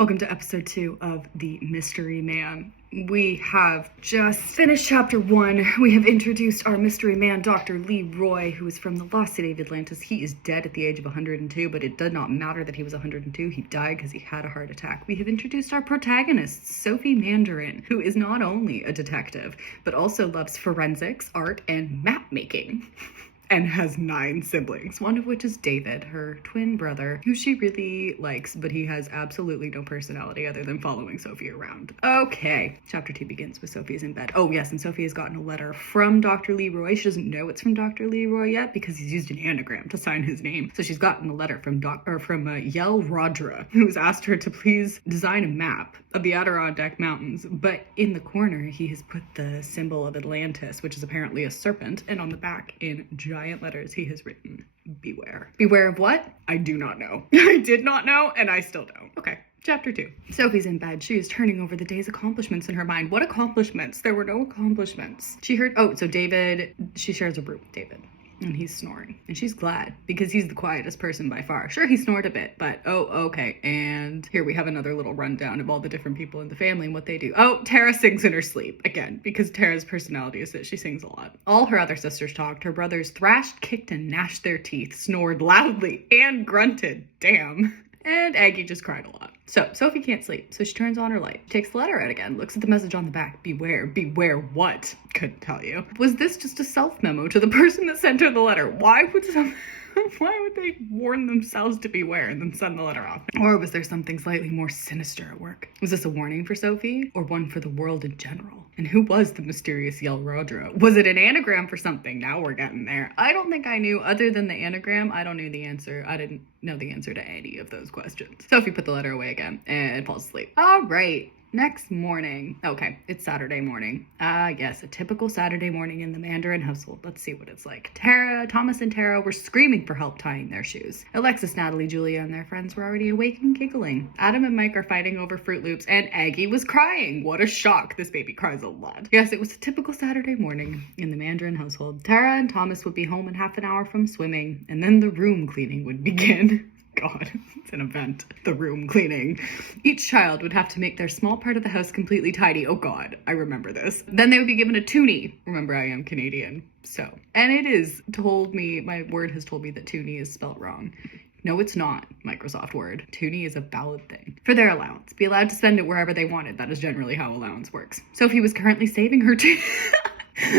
Welcome to episode 2 of The Mystery Man. We have just finished chapter 1. We have introduced our mystery man, Dr. Leroy, who is from the lost city of Atlantis. He is dead at the age of 102, but it did not matter that he was 102. He died because he had a heart attack. We have introduced our protagonist, Sophie Mandarin, who is not only a detective, but also loves forensics, art, and map making. And has 9 siblings, one of which is David, her twin brother, who she really likes, but he has absolutely no personality other than following Sophie around. Okay, chapter 2 begins with Sophie's in bed. Oh yes, and Sophie has gotten a letter from Dr. Leroy. She doesn't know it's from Dr. Leroy yet because he's used an anagram to sign his name. So she's gotten a letter from Yel Rodra, who's asked her to please design a map of the Adirondack Mountains, but in the corner he has put the symbol of Atlantis, which is apparently a serpent, and on the back in giant letters he has written, beware. Beware of what? I do not know. I did not know, and I still don't. Okay. Chapter 2. Sophie's in bed. She is turning over the day's accomplishments in her mind. What accomplishments? There were no accomplishments. She heard, so David, she shares a room with David. And he's snoring. And she's glad, because he's the quietest person by far. Sure, he snored a bit, but okay. And here we have another little rundown of all the different people in the family and what they do. Oh, Tara sings in her sleep. Again, because Tara's personality is that she sings a lot. All her other sisters talked. Her brothers thrashed, kicked, and gnashed their teeth, snored loudly, and grunted. Damn. And Aggie just cried a lot. So Sophie can't sleep, so she turns on her light, takes the letter out again, looks at the message on the back. Beware. Beware what? Couldn't tell you. Was this just a self-memo to the person that sent her the letter? Why would they warn themselves to beware and then send the letter off? Or was there something slightly more sinister at work? Was this a warning for Sophie, or one for the world in general? And who was the mysterious Yel Rodra? Was it an anagram for something? Now we're getting there. I don't think I knew, other than the anagram, I don't know the answer. I didn't know the answer to any of those questions. Sophie put the letter away again and falls asleep. All right. Next morning. Okay, it's Saturday morning. Yes, a typical Saturday morning in the Mandarin household. Let's see what it's like. Thomas and Tara were screaming for help tying their shoes. Alexis, Natalie, Julia, and their friends were already awake and giggling. Adam and Mike are fighting over Fruit Loops, and Aggie was crying. What a shock. This baby cries a lot. Yes, it was a typical Saturday morning in the Mandarin household. Tara and Thomas would be home in half an hour from swimming, and then the room cleaning would begin. God, it's an event. The room cleaning. Each child would have to make their small part of the house completely tidy. Oh God, I remember this. Then they would be given a toonie. Remember, I am Canadian, so. And it is told me, my word has told me that toonie is spelt wrong. No, it's not, Microsoft Word. Toonie is a valid thing. For their allowance. Be allowed to spend it wherever they wanted. That is generally how allowance works. Sophie was currently saving her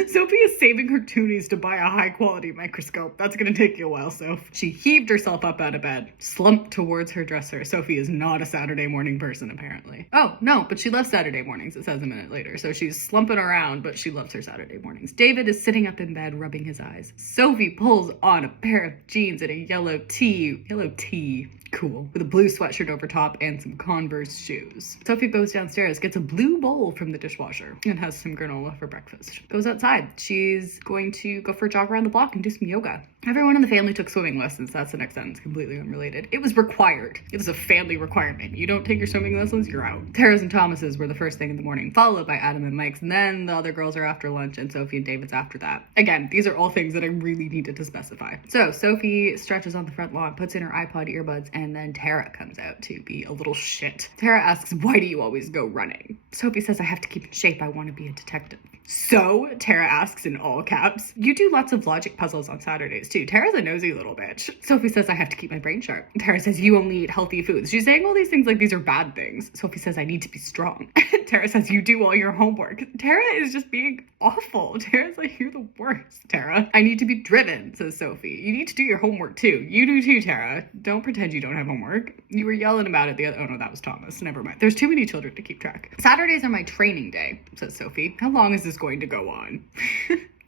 Sophie is saving her toonies to buy a high-quality microscope. That's gonna take you a while, Soph. She heaved herself up out of bed, slumped towards her dresser. Sophie is not a Saturday morning person, apparently. Oh, no, but she loves Saturday mornings, it says a minute later. So she's slumping around, but she loves her Saturday mornings. David is sitting up in bed, rubbing his eyes. Sophie pulls on a pair of jeans and a yellow tee. Cool. With a blue sweatshirt over top and some Converse shoes. Sophie goes downstairs, gets a blue bowl from the dishwasher, and has some granola for breakfast. Goes outside. She's going to go for a jog around the block and do some yoga. Everyone in the family took swimming lessons. That's the next sentence, completely unrelated. It was required. It was a family requirement. You don't take your swimming lessons, you're out. Tara's and Thomas's were the first thing in the morning, followed by Adam and Mike's, and then the other girls are after lunch, and Sophie and David's after that. Again, these are all things that I really needed to specify. So Sophie stretches on the front lawn, puts in her iPod earbuds, and then Tara comes out to be a little shit. Tara asks, why do you always go running? Sophie says, I have to keep in shape. I want to be a detective. So, Tara asks in all caps, you do lots of logic puzzles on Saturdays too. Tara's a nosy little bitch. Sophie says, I have to keep my brain sharp. Tara says, you only eat healthy foods. She's saying all these things like these are bad things. Sophie says, I need to be strong. Tara says, you do all your homework. Tara is just being awful. Tara's like, you're the worst, Tara. I need to be driven, says Sophie. You need to do your homework too. You do too, Tara. Don't pretend you don't have homework. You were yelling about it oh no, that was Thomas. Never mind. There's too many children to keep track. Saturdays are my training day, says Sophie. How long is this going to go on?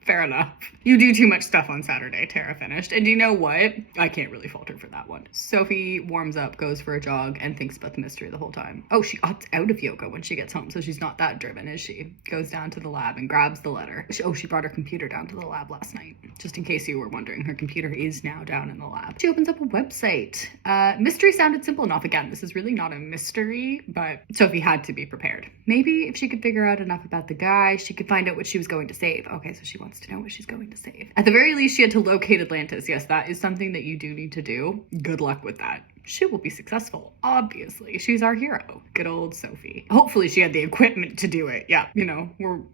Fair enough. You do too much stuff on Saturday, Tara finished. And you know what? I can't really fault her for that one. Sophie warms up, goes for a jog, and thinks about the mystery the whole time. Oh, she opts out of yoga when she gets home, so she's not that driven, is she? Goes down to the lab and grabs the letter. She brought her computer down to the lab last night. Just in case you were wondering, her computer is now down in the lab. She opens up a website. Mystery sounded simple enough. Again, this is really not a mystery, but Sophie had to be prepared. Maybe if she could figure out enough about the guy, she could find out what she was going to save. Okay, so she wants to know what she's going to save. At the very least, she had to locate Atlantis. Yes, that is something that you do need to do. Good luck with that. She will be successful, obviously. She's our hero. Good old Sophie. Hopefully she had the equipment to do it. Yeah,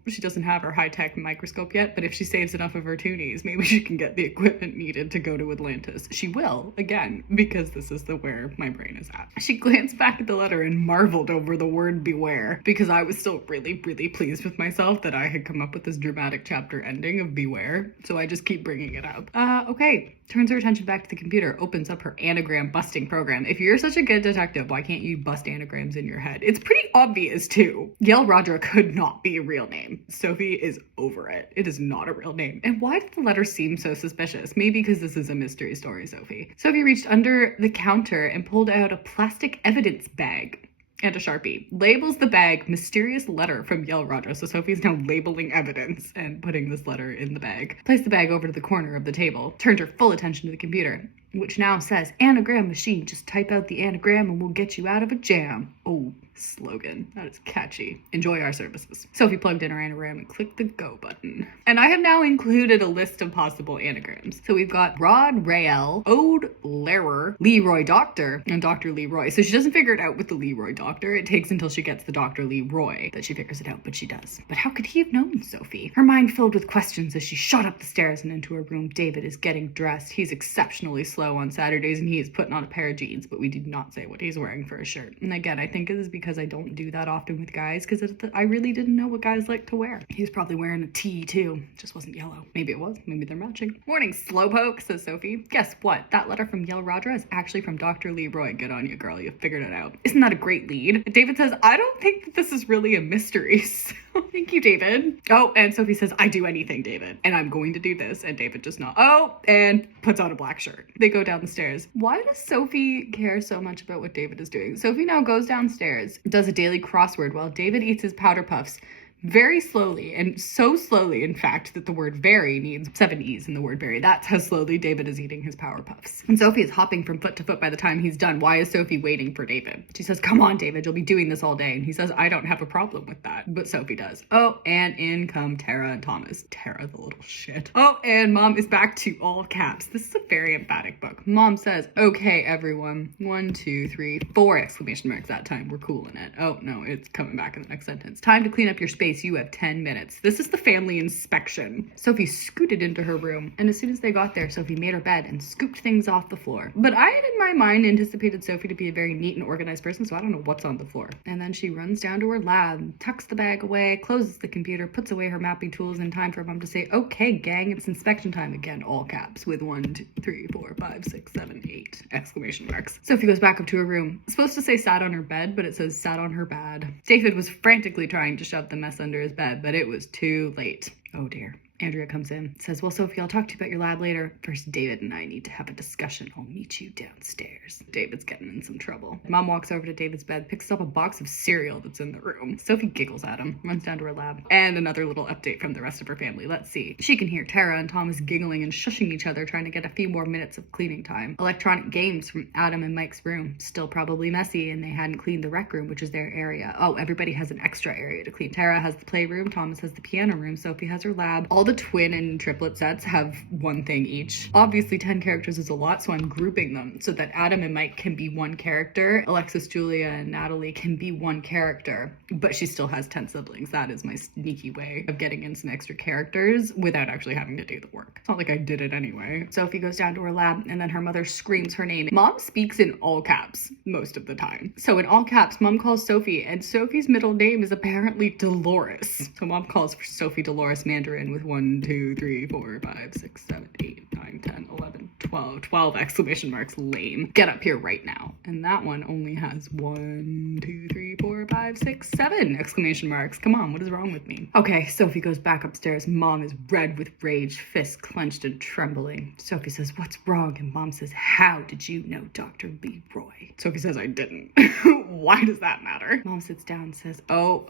she doesn't have her high-tech microscope yet, but if she saves enough of her toonies, maybe she can get the equipment needed to go to Atlantis. She will, again, because this is where my brain is at. She glanced back at the letter and marveled over the word beware, because I was still really, really pleased with myself that I had come up with this dramatic chapter ending of beware, so I just keep bringing it up. Okay. Turns her attention back to the computer, opens up her anagram busting program. If you're such a good detective, why can't you bust anagrams in your head? It's pretty obvious, too. Yel Rodra could not be a real name. Sophie is over it. It is not a real name. And why did the letter seem so suspicious? Maybe because this is a mystery story, Sophie. Sophie reached under the counter and pulled out a plastic evidence bag and a Sharpie. Labels the bag mysterious letter from Yel Rodra. So Sophie's now labeling evidence and putting this letter in the bag. Placed the bag over to the corner of the table. Turned her full attention to the computer, which now says, anagram machine, just type out the anagram and we'll get you out of a jam. Oh, slogan. That is catchy. Enjoy our services. Sophie plugged in her anagram and clicked the go button. And I have now included a list of possible anagrams. So we've got Rod Rael, Ode Lehrer, Leroy Doctor, and Dr. Leroy. So she doesn't figure it out with the Leroy Doctor. It takes until she gets the Dr. Leroy that she figures it out, but she does. But how could he have known Sophie? Her mind filled with questions as she shot up the stairs and into her room. David is getting dressed. He's exceptionally slow on Saturdays and he is putting on a pair of jeans, but we did not say what he's wearing for a shirt. And again, I think it is because I don't do that often with guys, because I really didn't know what guys like to wear. He was probably wearing a tee too, just wasn't yellow. Maybe it was, maybe they're matching. Morning, slowpoke, says Sophie. Guess what? That letter from Yel Rodra is actually from Dr. Leroy. Good on you, girl, you figured it out. Isn't that a great lead? David says, I don't think that this is really a mystery. So thank you, David. Oh, and Sophie says, I do anything, David, and I'm going to do this. And David just nods. Oh, and puts on a black shirt. They go down the stairs. Why does Sophie care so much about what David is doing? Sophie now goes downstairs, does a daily crossword while David eats his powder puffs very slowly, and so slowly, in fact, that the word very needs 7 E's in the word very. That's how slowly David is eating his Power Puffs. And Sophie is hopping from foot to foot by the time he's done. Why is Sophie waiting for David? She says, come on, David, you'll be doing this all day. And he says, I don't have a problem with that. But Sophie does. Oh, and in come Tara and Thomas. Tara, the little shit. Oh, and Mom is back to all caps. This is a very emphatic book. Mom says, okay, everyone. 1, 2, 3, 4 exclamation marks that time. We're cool in it. Oh, no, it's coming back in the next sentence. Time to clean up your space. You have 10 minutes. This is the family inspection. Sophie scooted into her room, and as soon as they got there, Sophie made her bed and scooped things off the floor. But I had in my mind anticipated Sophie to be a very neat and organized person, so I don't know what's on the floor. And then she runs down to her lab, tucks the bag away, closes the computer, puts away her mapping tools in time for Mom to say, okay, gang, it's inspection time again, all caps, with 1, 2, 3, 4, 5, 6, 7, 8 exclamation marks. Sophie goes back up to her room. It's supposed to say sat on her bed, but it says sat on her bed. David was frantically trying to shove the mess under his bed, but it was too late. Oh dear. Andrea comes in, says, well, Sophie, I'll talk to you about your lab later. First, David and I need to have a discussion. I'll meet you downstairs. David's getting in some trouble. Mom walks over to David's bed, picks up a box of cereal that's in the room. Sophie giggles at him, runs down to her lab. And another little update from the rest of her family. Let's see. She can hear Tara and Thomas giggling and shushing each other, trying to get a few more minutes of cleaning time. Electronic games from Adam and Mike's room. Still probably messy, and they hadn't cleaned the rec room, which is their area. Oh, everybody has an extra area to clean. Tara has the playroom, Thomas has the piano room, Sophie has her lab. All the twin and triplet sets have one thing each. Obviously 10 characters is a lot, so I'm grouping them so that Adam and Mike can be one character, Alexis, Julia, and Natalie can be one character, but she still has 10 siblings. That is my sneaky way of getting in some extra characters without actually having to do the work. It's not like I did it anyway. Sophie goes down to her lab, and then her mother screams her name. Mom speaks in all caps most of the time. So in all caps, Mom calls Sophie, and Sophie's middle name is apparently Dolores. So Mom calls for Sophie Dolores Mandarin with 1, 2, 3, 4, 5, 6, 7, 8, 9, 10, 11, 12 exclamation marks. Lame. Get up here right now. And that one only has 1, 2, 3, 4, 5, 6, 7 exclamation marks. Come on, what is wrong with me? Okay, Sophie goes back upstairs. Mom is red with rage, fists clenched and trembling. Sophie says, what's wrong? And Mom says, how did you know Dr. Leroy? Sophie says, I didn't. Why does that matter? Mom sits down and says, oh.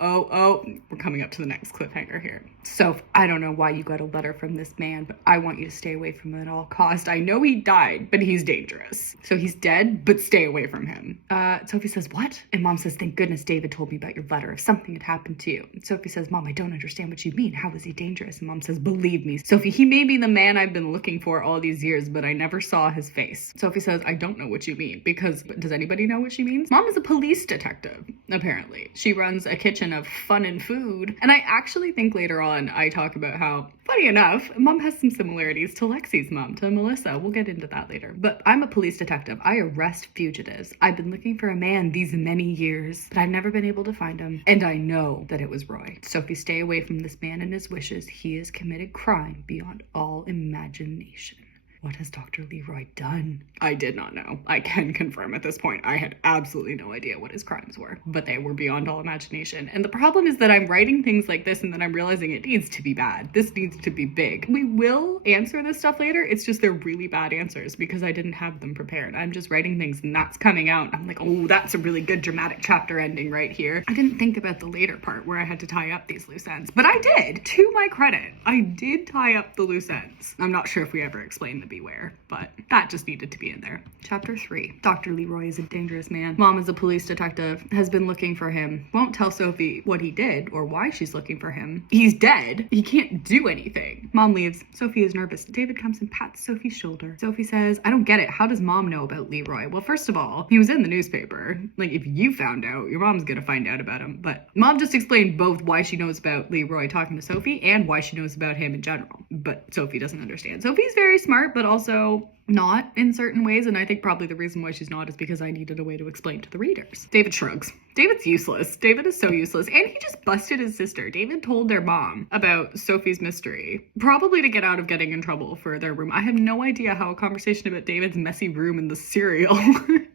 We're coming up to the next cliffhanger here. Soph, I don't know why you got a letter from this man, but I want you to stay away from him at all costs. I know he he died, but he's dangerous. So he's dead, but stay away from him. Sophie says, what? And Mom says, thank goodness David told me about your letter if something had happened to you. And Sophie says, Mom, I don't understand what you mean. How is he dangerous? And Mom says, believe me, Sophie, he may be the man I've been looking for all these years, but I never saw his face. Sophie says, I don't know what you mean, because does anybody know what she means? Mom is a police detective, apparently. She runs a kitchen of fun and food. And I actually think later on I talk about how, funny enough, Mom has some similarities to Lexi's mom, to Melissa. We'll get into that later. But I'm a police detective. I arrest fugitives. I've been looking for a man these many years, but I've never been able to find him. And I know that it was Roy. Sophie, stay away from this man and his wishes. He has committed crime beyond all imagination. What has Dr. Leroy done? I did not know. I can confirm at this point, I had absolutely no idea what his crimes were, but they were beyond all imagination. And the problem is that I'm writing things like this and then I'm realizing it needs to be bad. This needs to be big. We will answer this stuff later. It's just they're really bad answers because I didn't have them prepared. I'm just writing things and that's coming out. I'm like, oh, that's a really good dramatic chapter ending right here. I didn't think about the later part where I had to tie up these loose ends, but I did. To my credit, I did tie up the loose ends. I'm not sure if we ever explained the beware, but that just needed to be in there. Chapter 3. Dr. Leroy is a dangerous man. Mom is a police detective, has been looking for him. Won't tell Sophie what he did or why she's looking for him. He's dead. He can't do anything. Mom leaves. Sophie is nervous. David comes and pats Sophie's shoulder. Sophie says, I don't get it. How does Mom know about Leroy? Well, first of all, he was in the newspaper. Like, if you found out, your mom's gonna find out about him. But Mom just explained both why she knows about Leroy talking to Sophie and why she knows about him in general. But Sophie doesn't understand. Sophie's very smart, but also not in certain ways, and I think probably the reason why she's not is because I needed a way to explain to the readers. David shrugs. David's useless. David is so useless, and he just busted his sister. David told their mom about Sophie's mystery, probably to get out of getting in trouble for their room. I have no idea how a conversation about David's messy room in the cereal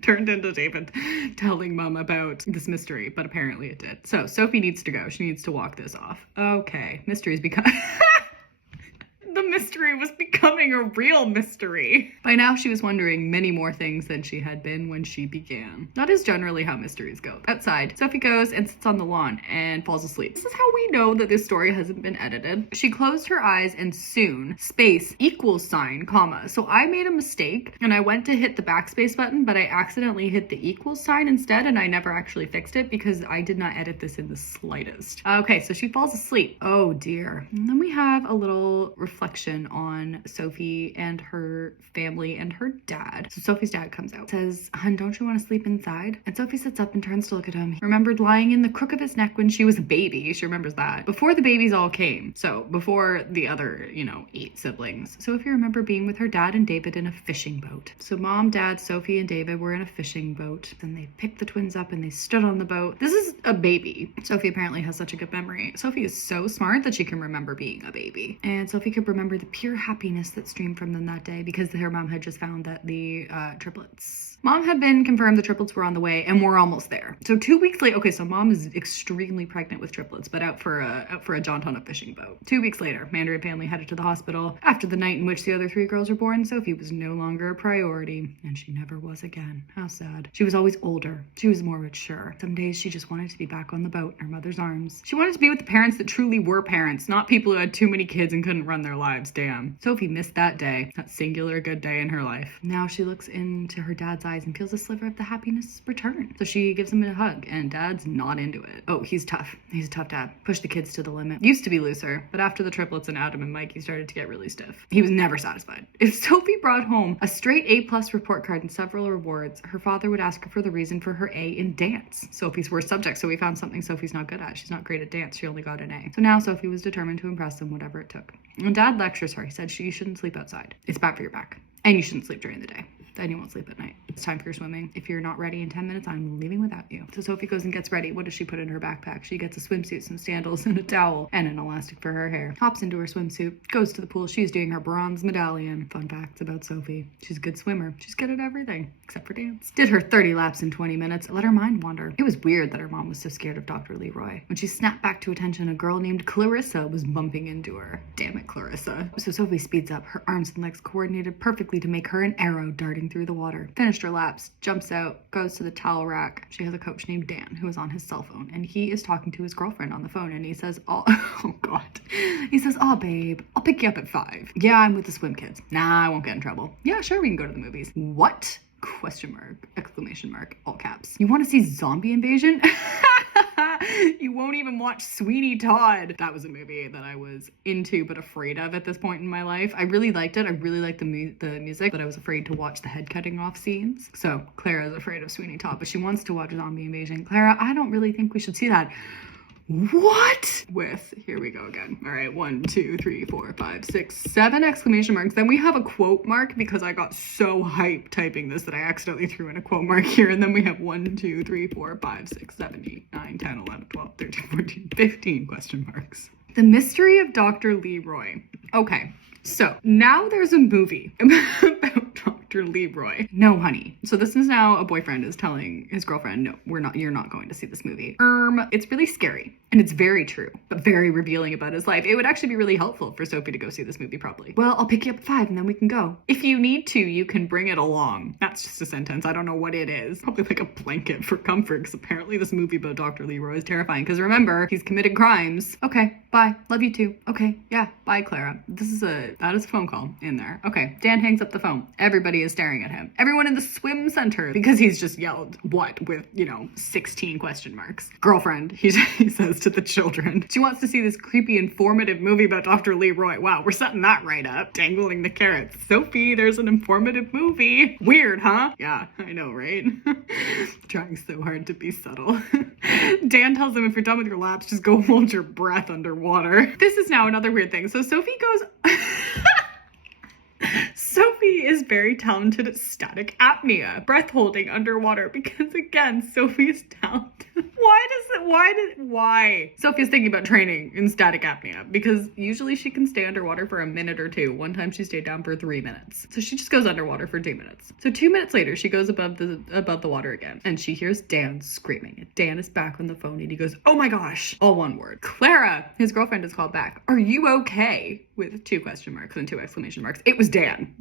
turned into David telling Mom about this mystery, but apparently it did. So Sophie needs to go. She needs to walk this off. Okay, mystery's become... The mystery was becoming a real mystery. By now, she was wondering many more things than she had been when she began. That is generally how mysteries go. Outside, Sophie goes and sits on the lawn and falls asleep. This is how we know that this story hasn't been edited. She closed her eyes and soon, space, equals sign, comma. So I made a mistake and I went to hit the backspace button, but I accidentally hit the equals sign instead and I never actually fixed it because I did not edit this in the slightest. Okay, so she falls asleep. Oh dear. And then we have a little reflection on Sophie and her family and her dad. So Sophie's dad comes out, says, "Hun, don't you want to sleep inside?" And Sophie sits up and turns to look at him. He remembered lying in the crook of his neck when she was a baby. She remembers that. Before the babies all came. So before the other, 8 siblings. Sophie remembered being with her dad and David in a fishing boat. So Mom, Dad, Sophie, and David were in a fishing boat. Then they picked the twins up and they stood on the boat. This is a baby. Sophie apparently has such a good memory. Sophie is so smart that she can remember being a baby. And Sophie could remember the pure happiness that streamed from them that day because her mom had just found that the triplets. Mom had been confirmed the triplets were on the way and we're almost there. So 2 weeks later, okay, so Mom is extremely pregnant with triplets, but out for a jaunt on a fishing boat. 2 weeks later, Mandarin family headed to the hospital. After the night in which the other 3 girls were born, Sophie was no longer a priority, and she never was again. How sad. She was always older. She was more mature. Some days she just wanted to be back on the boat in her mother's arms. She wanted to be with the parents that truly were parents, not people who had too many kids and couldn't run their lives. Damn. Sophie missed that day, that singular good day in her life. Now she looks into her dad's eyes and feels a sliver of the happiness return. So she gives him a hug, and Dad's not into it. Oh, he's tough. He's a tough dad. Push the kids to the limit. Used to be looser, but after the triplets and Adam and Mike, he started to get really stiff. He was never satisfied. If Sophie brought home a straight A+ report card and several rewards, her father would ask her for the reason for her A in dance. Sophie's worst subject, so we found something Sophie's not good at. She's not great at dance. She only got an A. So now Sophie was determined to impress him, whatever it took. When Dad lectures her, he said you shouldn't sleep outside. It's bad for your back. And you shouldn't sleep during the day. Then you won't sleep at night. It's time for your swimming. If you're not ready in 10 minutes, I'm leaving without you. So Sophie goes and gets ready. What does she put in her backpack? She gets a swimsuit, some sandals, and a towel, and an elastic for her hair. Hops into her swimsuit, goes to the pool. She's doing her bronze medallion. Fun facts about Sophie. She's a good swimmer. She's good at everything, except for dance. Did her 30 laps in 20 minutes. Let her mind wander. It was weird that her mom was so scared of Dr. Leroy. When she snapped back to attention, a girl named Clarissa was bumping into her. Damn it, Clarissa. So Sophie speeds up, her arms and legs coordinated perfectly to make her an arrow darting floating through the water. Finished her laps, jumps out, goes to the towel rack. She has a coach named Dan who is on his cell phone, and he is talking to his girlfriend on the phone, and he says, oh God. He says, oh babe, I'll pick you up at 5. Yeah, I'm with the swim kids. Nah, I won't get in trouble. Yeah, sure, we can go to the movies. What? Question mark, exclamation mark, all caps. You want to see zombie invasion? You won't even watch Sweeney Todd. That was a movie that I was into but afraid of at this point in my life. I really liked it. I really liked the music, but I was afraid to watch the head cutting off scenes. So Clara's afraid of Sweeney Todd, but she wants to watch zombie invasion. Clara, I don't really think we should see that. What? Here we go again. All right, 1, 2, 3, 4, 5, 6, 7 exclamation marks. Then we have a quote mark because I got so hyped typing this that I accidentally threw in a quote mark here. And then we have 1, 2, 3, 4, 5, 6, 7, 8, 9, 10, 11, 12, 13, 14, 15 question marks. The Mystery of Dr. Leroy. Okay, so now there's a movie about Dr. Leroy. No, honey. So this is now a boyfriend is telling his girlfriend, no, you're not going to see this movie. It's really scary. And it's very true, but very revealing about his life. It would actually be really helpful for Sophie to go see this movie probably. Well, I'll pick you up at 5 and then we can go. If you need to, you can bring it along. That's just a sentence. I don't know what it is. Probably like a blanket for comfort, because apparently this movie about Dr. Leroy is terrifying. Because remember, he's committed crimes. Okay, bye. Love you too. Okay, yeah, bye, Clara. That is a phone call in there. Okay, Dan hangs up the phone. Everybody is staring at him. Everyone in the swim center, because he's just yelled, what, with, 16 question marks. Girlfriend, he says to the children. She wants to see this creepy, informative movie about Dr. Leroy. Wow, we're setting that right up. Dangling the carrots. Sophie, there's an informative movie. Weird, huh? Yeah, I know, right? Trying so hard to be subtle. Dan tells them, if you're done with your laps, just go hold your breath underwater. This is now another weird thing. So Sophie goes... Sophie is very talented at static apnea, breath holding underwater, because again, Sophie is talented. Why? Sophie's thinking about training in static apnea, because usually she can stay underwater for a minute or 2. One time she stayed down for 3 minutes. So she just goes underwater for 2 minutes. So 2 minutes later, she goes above the water again, and she hears Dan screaming. Dan is back on the phone, and he goes, oh my gosh, all one word. Clara, his girlfriend, has called back. Are you okay? With 2 question marks and 2 exclamation marks. It was Dan.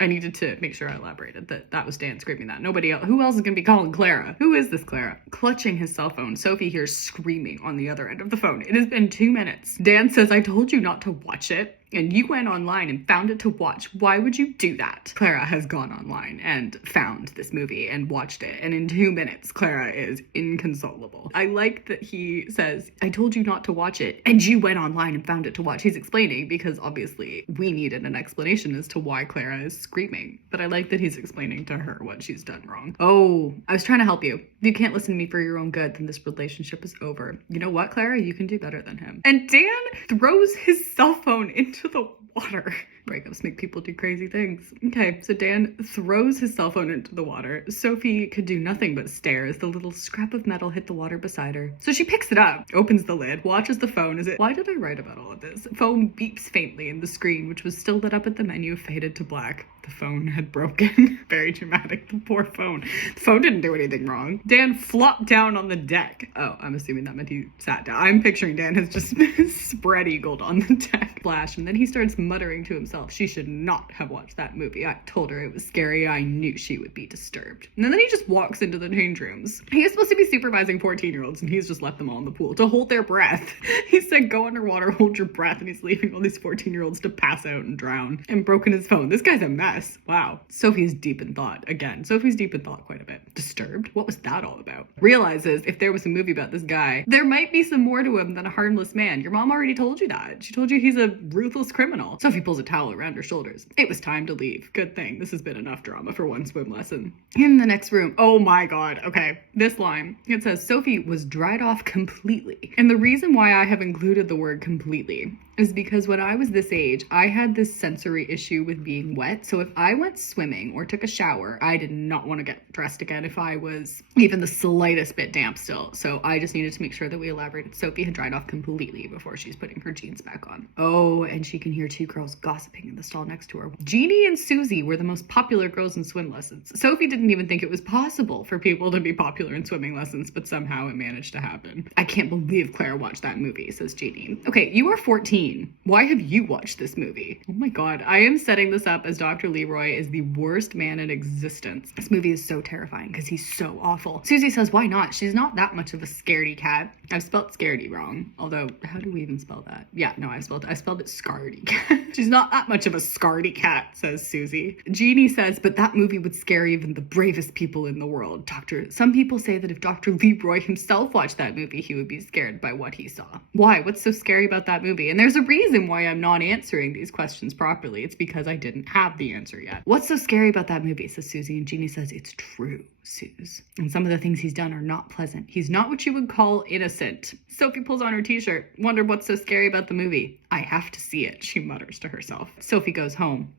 I needed to make sure I elaborated that was Dan screaming that. Nobody else. Who else is going to be calling Clara? Who is this Clara? Clutching his cell phone, Sophie hears screaming on the other end of the phone. It has been 2 minutes. Dan says, I told you not to watch it. And you went online and found it to watch. Why would you do that? Clara has gone online and found this movie and watched it. And in 2 minutes, Clara is inconsolable. I like that he says, I told you not to watch it. And you went online and found it to watch. He's explaining because obviously we needed an explanation as to why Clara is screaming. But I like that he's explaining to her what she's done wrong. Oh, I was trying to help you. If you can't listen to me for your own good, then this relationship is over. You know what, Clara? You can do better than him. And Dan throws his cell phone into the water. Breakups make people do crazy things. Okay, so Dan throws his cell phone into the water. Sophie could do nothing but stare as the little scrap of metal hit the water beside her. So she picks it up, opens the lid, watches the phone. Why did I write about all of this? Phone beeps faintly and the screen, which was still lit up at the menu, faded to black. The phone had broken. Very dramatic, the poor phone. The phone didn't do anything wrong. Dan flopped down on the deck. Oh, I'm assuming that meant he sat down. I'm picturing Dan has just spread eagled on the deck. Flash, and then he starts muttering to himself, she should not have watched that movie. I told her it was scary. I knew she would be disturbed. And then he just walks into the change rooms. He is supposed to be supervising 14-year-olds, and he's just left them all in the pool to hold their breath. He said, go underwater, hold your breath, and he's leaving all these 14-year-olds to pass out and drown. And broken his phone. This guy's a mess. Wow. Sophie's deep in thought. Again, Sophie's deep in thought quite a bit. Disturbed? What was that all about? Realizes if there was a movie about this guy, there might be some more to him than a harmless man. Your mom already told you that. She told you he's a ruthless criminal. Sophie pulls a towel around her shoulders. It was time to leave. Good thing. This has been enough drama for one swim lesson. In the next room. Oh my god. Okay. This line. It says, Sophie was dried off completely. And the reason why I have included the word completely is because when I was this age, I had this sensory issue with being wet. So if I went swimming or took a shower, I did not want to get dressed again if I was even the slightest bit damp still. So I just needed to make sure that we elaborated. Sophie had dried off completely before she's putting her jeans back on. Oh, and she can hear 2 girls gossiping in the stall next to her. Jeannie and Susie were the most popular girls in swim lessons. Sophie didn't even think it was possible for people to be popular in swimming lessons, but somehow it managed to happen. I can't believe Clara watched that movie, says Jeannie. Okay, you are 14. seen? Why have you watched this movie? Oh my god, I am setting this up as Dr. Leroy is the worst man in existence. This movie is so terrifying because he's so awful. Susie says, why not? She's not that much of a scaredy cat. I've spelled scaredy wrong. Although, how do we even spell that? Yeah, no, I spelled it scaredy cat. She's not that much of a scaredy cat, says Susie. Jeannie says, but that movie would scare even the bravest people in the world. Some people say that if Dr. Leroy himself watched that movie, he would be scared by what he saw. Why? What's so scary about that movie? And there's a reason why I'm not answering these questions properly. It's because I didn't have the answer yet. What's so scary about that movie, says Susie, and Jeannie says, it's true, Suze. And some of the things he's done are not pleasant. He's not what you would call innocent. Sophie pulls on her t-shirt. Wonder what's so scary about the movie. I have to see it, she mutters to herself. Sophie goes home.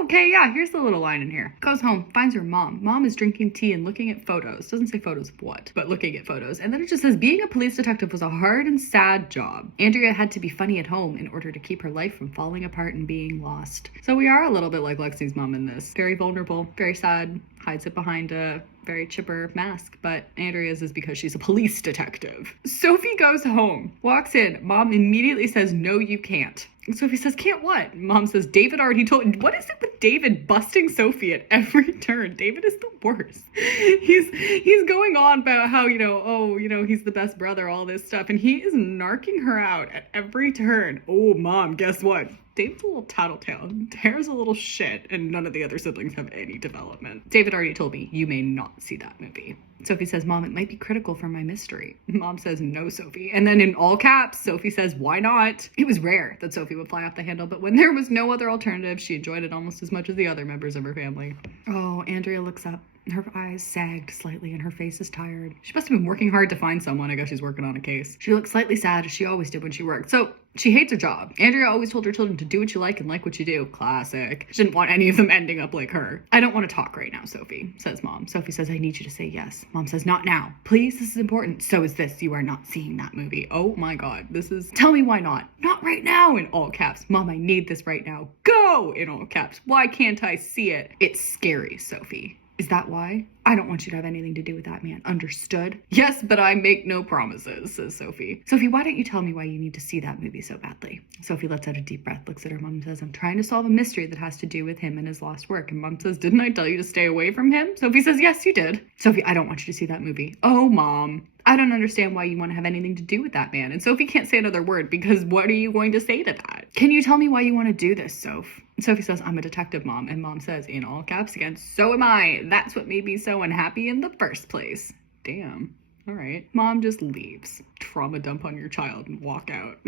Okay, yeah, here's the little line in here. Goes home, finds her mom. Mom is drinking tea and looking at photos. Doesn't say photos of what, but looking at photos. And then it just says, being a police detective was a hard and sad job. Andrea had to be funny at home in order to keep her life from falling apart and being lost. So we are a little bit like Lexi's mom in this. Very vulnerable, very sad, hides it behind a very chipper mask, but Andrea's is because she's a police detective. Sophie goes home, walks in. Mom immediately says, no, you can't. And Sophie says, can't what? Mom says, David already told. What is it with David busting Sophie at every turn? David is the worst. He's going on about how, he's the best brother, all this stuff, and he is narking her out at every turn. Oh, Mom, guess what? David's a little tattletale. Tara's a little shit, and none of the other siblings have any development. David already told me, you may not see that movie. Sophie says, Mom, it might be critical for my mystery. Mom says, no, Sophie. And then in all caps, Sophie says, why not? It was rare that Sophie would fly off the handle, but when there was no other alternative, she enjoyed it almost as much as the other members of her family. Oh, Andrea looks up. Her eyes sagged slightly and her face is tired. She must have been working hard to find someone. I guess she's working on a case. She looks slightly sad, as she always did when she worked. So she hates her job. Andrea always told her children to do what you like and like what you do. Classic. She didn't want any of them ending up like her. I don't want to talk right now, Sophie, says Mom. Sophie says, I need you to say yes. Mom says, not now. Please, this is important. So is this. You are not seeing that movie. Oh my God. Tell me why not. Not right now, in all caps. Mom, I need this right now. Go, in all caps. Why can't I see it? It's scary, Sophie. Is that why? I don't want you to have anything to do with that man. Understood? Yes, but I make no promises, says Sophie. Sophie, why don't you tell me why you need to see that movie so badly? Sophie lets out a deep breath, looks at her mom and says, I'm trying to solve a mystery that has to do with him and his lost work. And Mom says, didn't I tell you to stay away from him? Sophie says, yes, you did. Sophie, I don't want you to see that movie. Oh, Mom. I don't understand why you want to have anything to do with that man. And Sophie can't say another word because what are you going to say to that? Can you tell me why you want to do this, Soph? Sophie says, I'm a detective, Mom. And Mom says, in all caps again, so am I. That's what made me so unhappy in the first place. Damn. All right. Mom just leaves. Trauma dump on your child and walk out.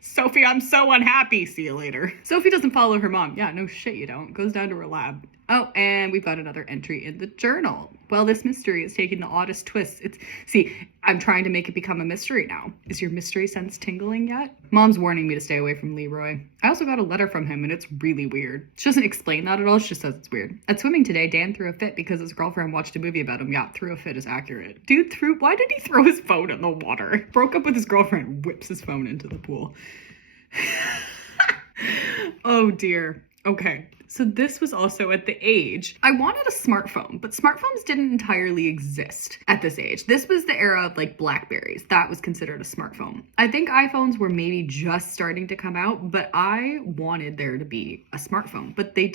Sophie, I'm so unhappy. See you later. Sophie doesn't follow her mom. Yeah, no shit you don't. Goes down to her lab. Oh, and we've got another entry in the journal. Well, this mystery is taking the oddest twists. I'm trying to make it become a mystery now. Is your mystery sense tingling yet? Mom's warning me to stay away from Leroy. I also got a letter from him, and it's really weird. She doesn't explain that at all. She just says it's weird. At swimming today, Dan threw a fit because his girlfriend watched a movie about him. Yeah, threw a fit is accurate. Dude why did he throw his phone in the water? Broke up with his girlfriend, whips his phone into the pool. Oh dear. Okay. So this was also at the age, I wanted a smartphone, but smartphones didn't entirely exist at this age. This was the era of like Blackberries. That was considered a smartphone. I think iPhones were maybe just starting to come out, but I wanted there to be a smartphone, but they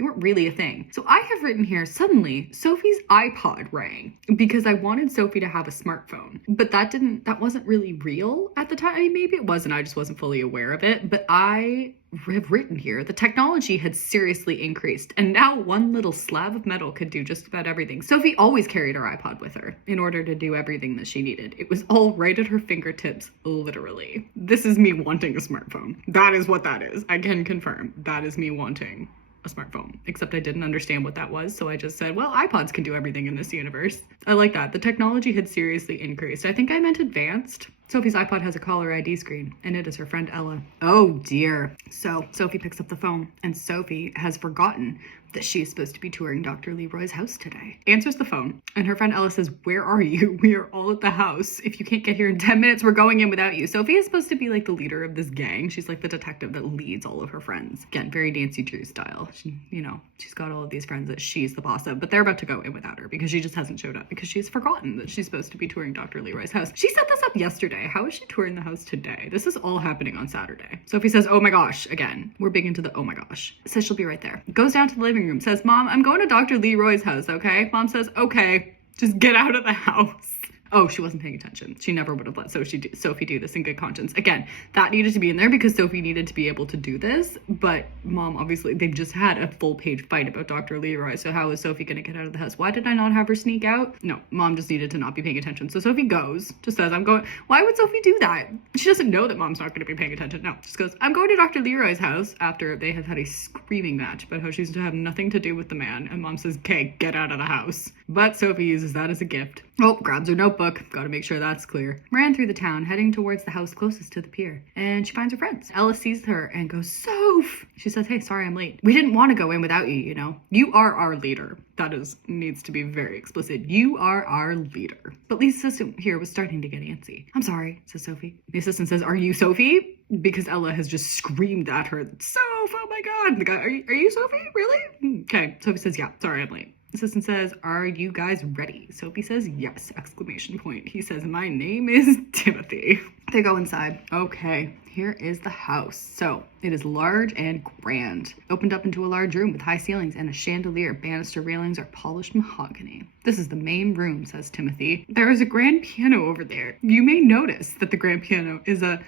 weren't really a thing. So I have written here, suddenly Sophie's iPod rang because I wanted Sophie to have a smartphone, but that wasn't really real at the time. I mean, maybe it was, and I just wasn't fully aware of it, but I have written here, the technology had seriously increased, and now one little slab of metal could do just about everything. Sophie always carried her iPod with her in order to do everything that she needed. It was all right at her fingertips, literally. This is me wanting a smartphone. That is what that is. I can confirm. That is me wanting a smartphone, except I didn't understand what that was, so I just said, well, iPods can do everything in this universe. I like that. The technology had seriously increased. I think I meant advanced. Sophie's iPod has a caller ID screen, and it is her friend Ella. Oh dear. So Sophie picks up the phone, and Sophie has forgotten that she is supposed to be touring Dr. Leroy's house today. Answers the phone, and her friend Ella says, where are you? We are all at the house. If you can't get here in 10 minutes, we're going in without you. Sophie is supposed to be like the leader of this gang. She's like the detective that leads all of her friends. Again, very Nancy Drew style. She's got all of these friends that she's the boss of, but they're about to go in without her because she just hasn't showed up because she's forgotten that she's supposed to be touring Dr. Leroy's house. She set this up yesterday. today? How is she touring the house today? This is all happening on Saturday. Sophie says, oh my gosh, again. We're big into the oh my gosh. Says she'll be right there. Goes down to the living room, says, Mom, I'm going to Dr. Leroy's house, okay? Mom says, okay, just get out of the house. Oh, she wasn't paying attention. She never would have let Sophie do this in good conscience. Again, that needed to be in there because Sophie needed to be able to do this. But Mom, obviously, they've just had a full page fight about Dr. Leroy. So how is Sophie going to get out of the house? Why did I not have her sneak out? No, Mom just needed to not be paying attention. So Sophie goes, just says, I'm going. Why would Sophie do that? She doesn't know that Mom's not going to be paying attention. No, just goes, I'm going to Dr. Leroy's house after they have had a screaming match about how she's to have nothing to do with the man. And Mom says, okay, get out of the house. But Sophie uses that as a gift. Oh, grabs her notebook. Gotta make sure that's clear. Ran through the town, heading towards the house closest to the pier. And she finds her friends. Ella sees her and goes, Soph! She says, hey, sorry I'm late. We didn't want to go in without you, you know. You are our leader. That needs to be very explicit. You are our leader. But Lee's assistant here was starting to get antsy. I'm sorry, says Sophie. The assistant says, are you Sophie? Because Ella has just screamed at her, Soph, oh my god. The guy, are you Sophie? Really? Okay. Sophie says, yeah, sorry I'm late. Assistant says, are you guys ready? Sophie says, yes, exclamation point. He says, my name is Timothy. They go inside. Okay, here is the house. So it is large and grand. Opened up into a large room with high ceilings and a chandelier. Banister railings are polished mahogany. This is the main room, says Timothy. There is a grand piano over there. You may notice that the grand piano is a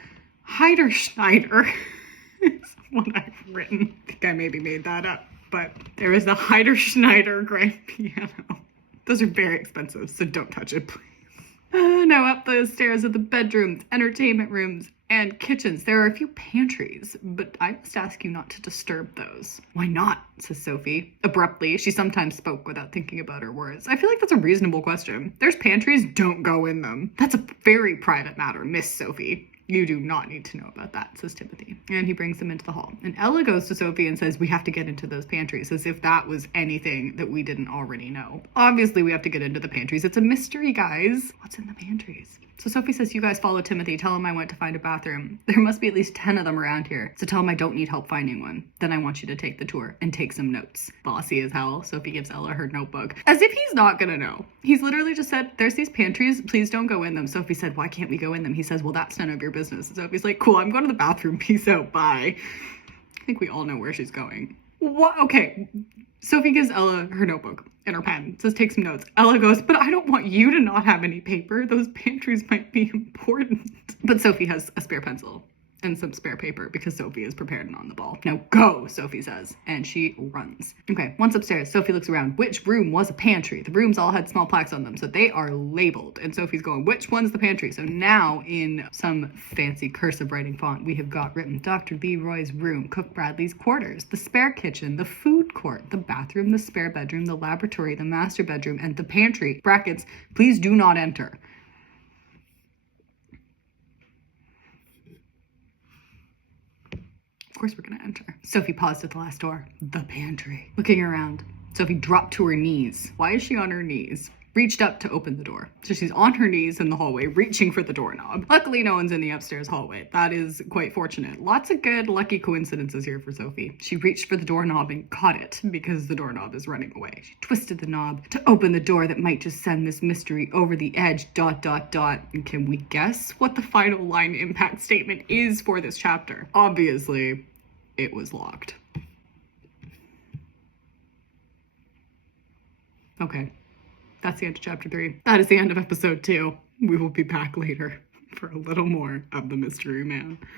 Heiderschneider. It's what I've written. I think I maybe made that up. But there is the Heiderschneider grand piano. Those are very expensive, so don't touch it, please. Now up the stairs are the bedrooms, entertainment rooms, and kitchens. There are a few pantries, but I must ask you not to disturb those. Why not? Says Sophie. Abruptly, she sometimes spoke without thinking about her words. I feel like that's a reasonable question. There's pantries, don't go in them. That's a very private matter, Miss Sophie. You do not need to know about that, says Timothy. And he brings them into the hall. And Ella goes to Sophie and says, we have to get into those pantries, as if that was anything that we didn't already know. Obviously, we have to get into the pantries. It's a mystery, guys. What's in the pantries? So Sophie says, you guys follow Timothy. Tell him I went to find a bathroom. There must be at least 10 of them around here. So tell him I don't need help finding one. Then I want you to take the tour and take some notes. Bossy as hell. Sophie gives Ella her notebook. As if he's not gonna know. He's literally just said, there's these pantries. Please don't go in them. Sophie said, why can't we go in them? He says, well, that's none of your business. And Sophie's like, cool, I'm going to the bathroom. Peace out. Bye. I think we all know where she's going. What? Okay. Sophie gives Ella her notebook and her pen. Says, take some notes. Ella goes, but I don't want you to not have any paper. Those pantries might be important. But Sophie has a spare pencil and some spare paper because Sophie is prepared and on the ball. Now go, Sophie says, and she runs. Okay, once upstairs, Sophie looks around. Which room was a pantry? The rooms all had small plaques on them, so they are labeled. And Sophie's going, which one's the pantry? So now in some fancy cursive writing font, we have got written Dr. Leroy's room, Cook Bradley's quarters, the spare kitchen, the food court, the bathroom, the spare bedroom, the laboratory, the master bedroom, and the pantry. Brackets, please do not enter. Of course we're gonna enter. Sophie paused at the last door. The pantry. Looking around, Sophie dropped to her knees. Why is she on her knees? Reached up to open the door. So she's on her knees in the hallway, reaching for the doorknob. Luckily, no one's in the upstairs hallway. That is quite fortunate. Lots of good, lucky coincidences here for Sophie. She reached for the doorknob and caught it because the doorknob is running away. She twisted the knob to open the door that might just send this mystery over the edge, ... And can we guess what the final line impact statement is for this chapter? Obviously, it was locked. Okay. That's the end of chapter 3. That is the end of episode 2. We will be back later for a little more of the Mystery Man.